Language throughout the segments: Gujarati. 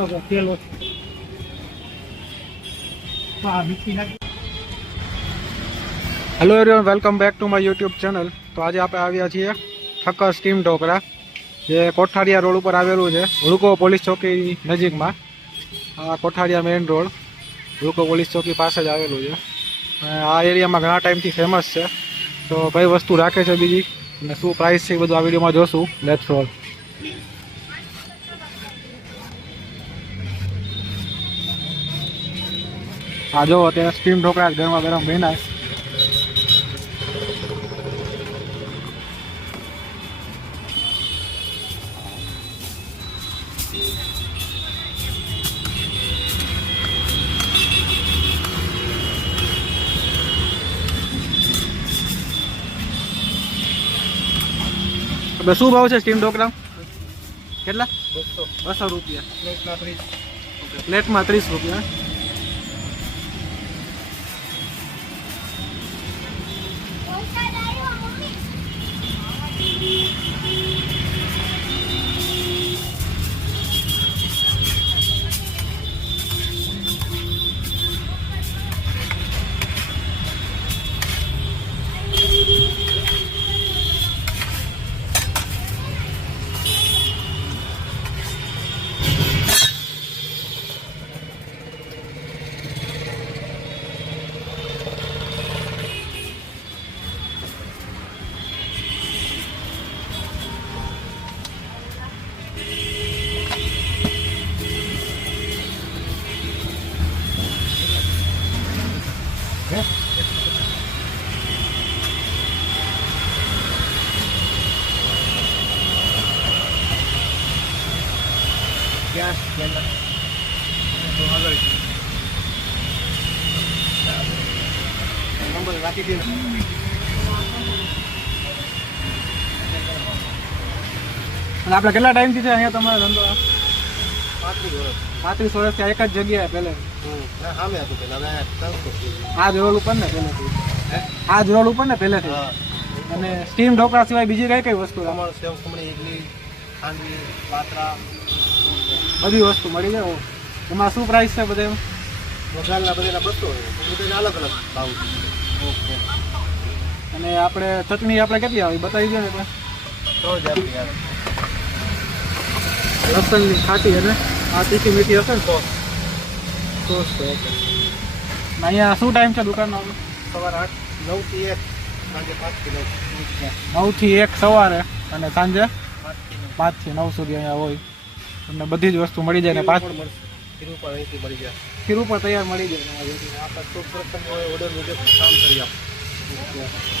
Hello everyone, welcome back to my YouTube channel. તો આજે આપણે આવ્યા છીએ ઠક્કર સ્ટીમ ઢોકળા, જે કોઠારિયા રોડ ઉપર આવેલું છે, હુડકો પોલીસ ચોકી નજીકમાં. આ કોઠારિયા મેઇન રોડ હુડકો પોલીસ ચોકી પાસે જ આવેલું છે. આ એરિયામાં ઘણા ટાઈમથી ફેમસ છે. તો કઈ વસ્તુ રાખે છે બીજી અને શું પ્રાઇસ છે એ બધું આ વિડીયોમાં જોશું. Let's roll. આ જો અત્યારે સ્ટીમ ઢોકળા ગરમા ગરમ બન્યા. શું ભાવ છે સ્ટીમ ઢોકળા? કેટલા? 200 રૂપિયા. પ્લેટમાં 30 રૂપિયા. આપણે કેટલા ટાઈમથી છે અહીંયા તમારો ધંધો? 35 વર્ષથી એક જ જગ્યાએ પહેલે આ જ રોડ ઉપર ને પહેલેથી? આ જ રોડ ઉપર ને પહેલેથી? અને સ્ટીમ ઢોકળા સિવાય બીજી કઈ કઈ વસ્તુ? બધી વસ્તુ મળી જાય. એમાં શું પ્રાઇસ છે બધે? અલગ અલગ ભાવ. ઓકે. અને આપણે ચટણી આપણે કેટલી આવી બતાવી દો ને. એટલે 3000 લસણની ખાટી અને આ તીખી મીઠી હશે ને સોસ છે. ઓકે. અહીંયા શું ટાઈમ છે દુકાનનો? સવારે 9 થી 1, સાંજે 5 થી 9. 9 થી 1 સવારે અને સાંજે 5 થી 9 સુધી અહીંયા હોય. તમને બધી જ વસ્તુ મળી જાય ને ખીરું પણ અહીંથી મળી જાય. ખીરું પણ તૈયાર મળી જાય. આપણે ઓર્ડર મુજબ કામ કરી આપો.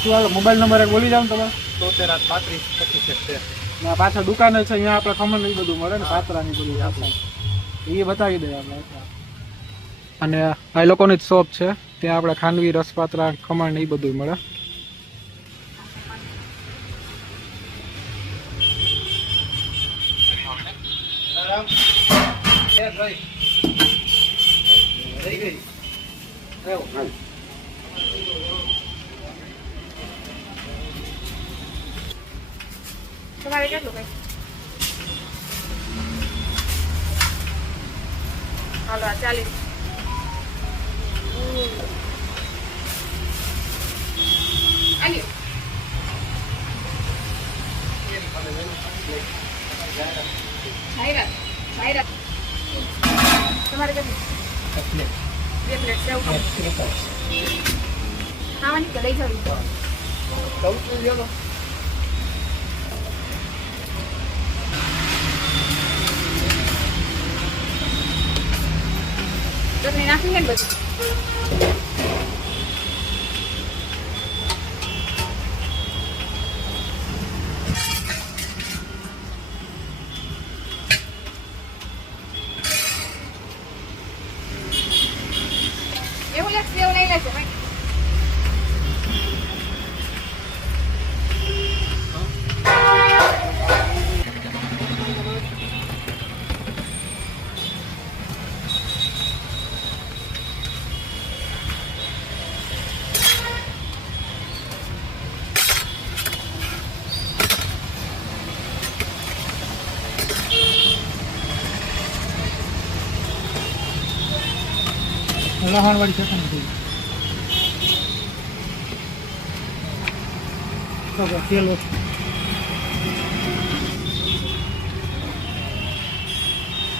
શું હાલો મોબાઈલ નંબર એક બોલી જાવ ને તમારે? 73 ને પાછળ દુકાન છે અહીંયા આપણે ખમણ એ બધું મળે ને પાત્રાની બધું આપણે એ બતાવી દઈએ આપણે. અને આ લોકોની જ શોપ છે, ત્યાં આપણે ખાંડવી, રસપાત્રા, ખમણ ને એ બધું મળે. તમારે કેટલું કઈ? હાલો 40. તમારે કેટલું? 2 પ્લેટ સેવ ખાવાની કે લઈ જવી? ચટણી નાખી છે ને બધી? એવું લાગશે એવું નહીં લાગશે ભાઈ. લહાણવાળી ચટણી થઈ તેલ ઓછું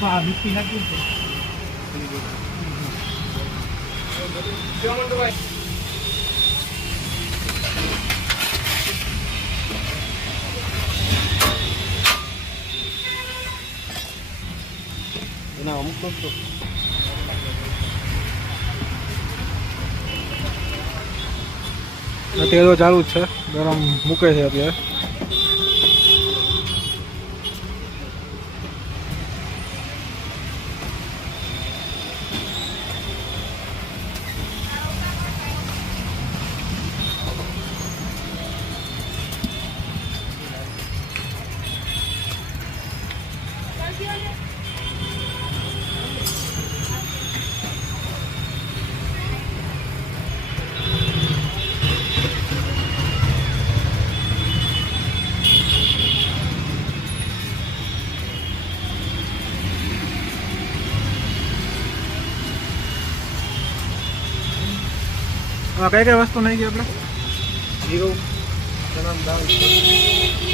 હા મીઠી નાખ્યું છે એના અમુક તો તેલો ચાલુ જ છે ગરમ મૂકે છે અત્યારે કઈ કઈ વસ્તુ નહીં ગઈ આપણે જીરું ચણાની દાળ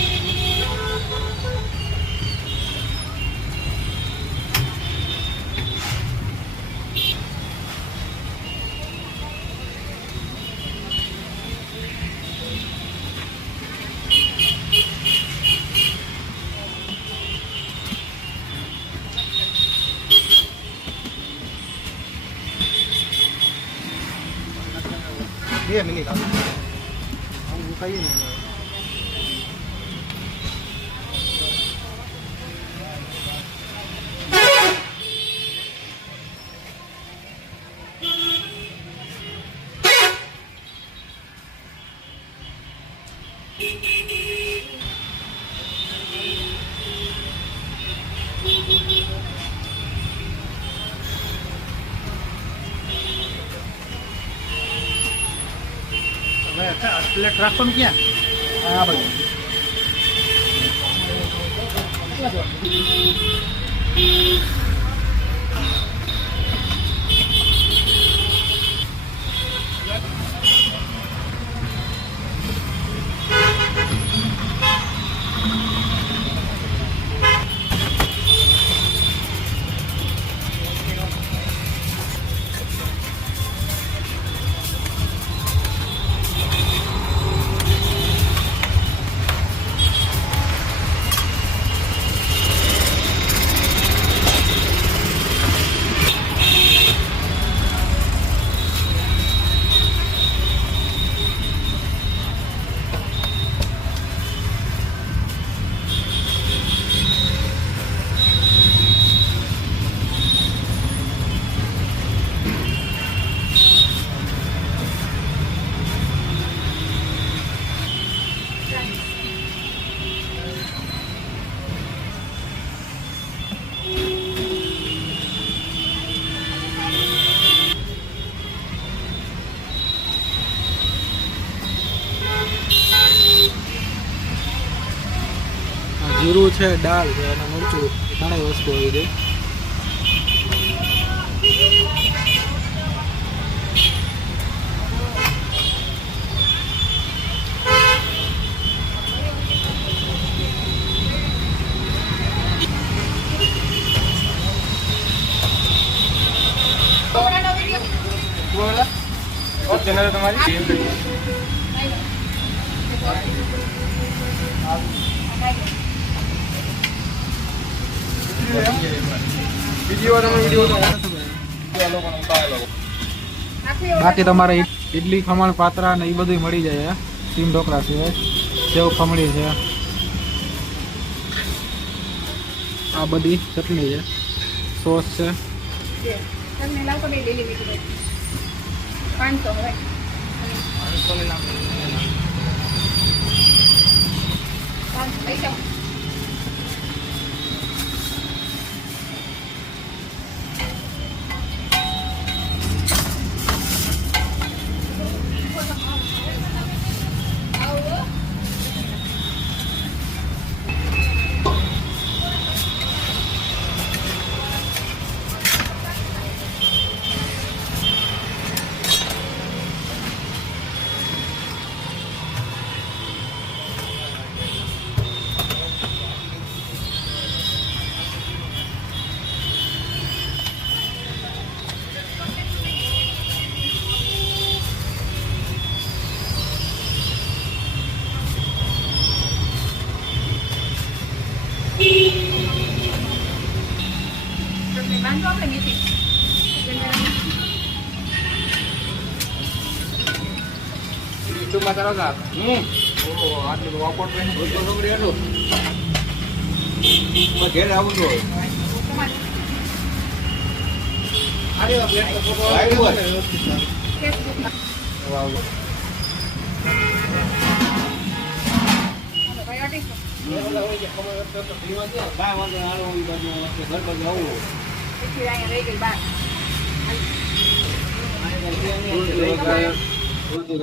બે મિનિટ આમ મુકાઈએ ને પ્લેટ રાખવાનું ક્યાં હા ભાઈ જીરું છે દાળ છે અને મરચું ઘણી વસ્તુ આવી ગઈ ચેનલ તમારી બાકી તમારે ઇડલી ખમણ પાત્રા ને એ બધું મળી જાય સીમ ઢોકળા સિવાય સેવ ખમણી છે આ બધી ચટણી છે સોસ છે 500 હવે પૈસા યુટ્યુબમાં તારો કા ઓહો આટલું તો વાપરતો નહીં તો નોકરી એટલું ઘેર આવું તો આરે પ્લેટ તો ફોટો આવી હોય ફેસબુકમાં. વાવ હાલો ભાઈ, અઢીસો. પછી અહીંયા રહી ગઈ બાર. ઉલટું